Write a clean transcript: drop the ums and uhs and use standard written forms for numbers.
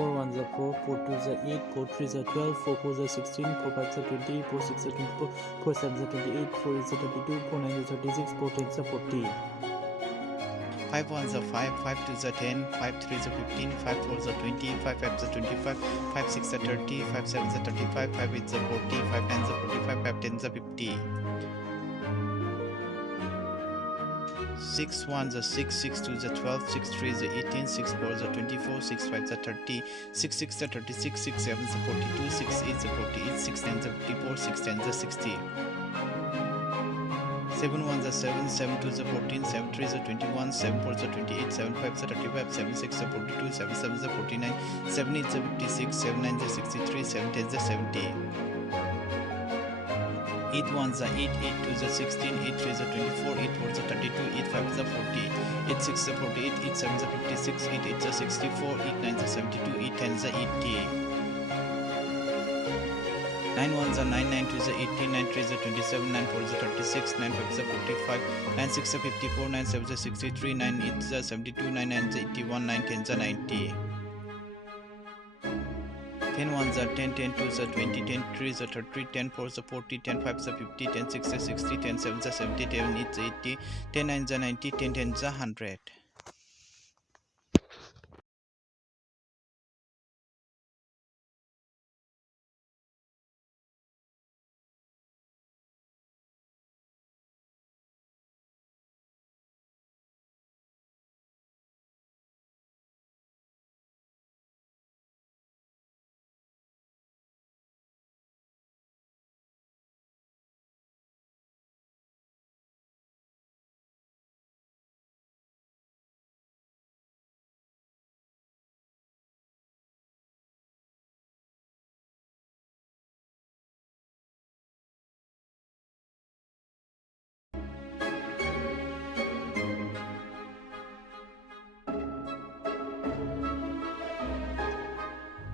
4 1s are 4, 4 2s are 8, 4 3s are 12, 4 4s are 16, 4 5s are 20, 4 6s are 24, 4 7s are 28, 4 8s are 32, 4 9s are 36, 4 10s are 40. 5 1s are 5, 5 2s are 10, 5 3s are 15, 5 4s are 20, 5 5s are 25, 5 6s are 30, 5 7s are 35, 5 8s are 40, 5 9s are 45, 5 10s are 50. 6 1s are 6, 6 2s are 12, 6 3s are 18, 6 4s are 24, 6 5s are 30, 6 6s are 36, 6 7s are 42, 6 8s are 48, 6 9s are 54, 6 10s are 60. 7 1s are 7, 7 2s are 14, 7 3s are 21, 7 4s are 28, 7 5s are 35, 7 6s are 42, 7 7s are 49, 7 8s are 56, 7 9s are 63, 7 10s are 70. 8 1s are 8, 8 2s are 16, 8 3s are 24, 8 4s are 32, 8 5s are 40, 8 6s are 48, 8 7s are 56, 8 8s are 64, 8 9s are 72, 8 10s are 80. 9 1s are 9, 9 2s are 18, 9 3s are 27, 9 4s are 36, 9 5s are 45, 9 6s are 54, 9 7s are 63, 9 8s are 72, 9 9s are 81, 9 10s are 90. 10 1s are 10, 10 2s are 20, 10 3s are 30, 10 4s are 40, 10 5s are 50, 10 6s are 60, 10 7s are 70, 10 8s are 80, 10 9s are 90, 10 10s are 100.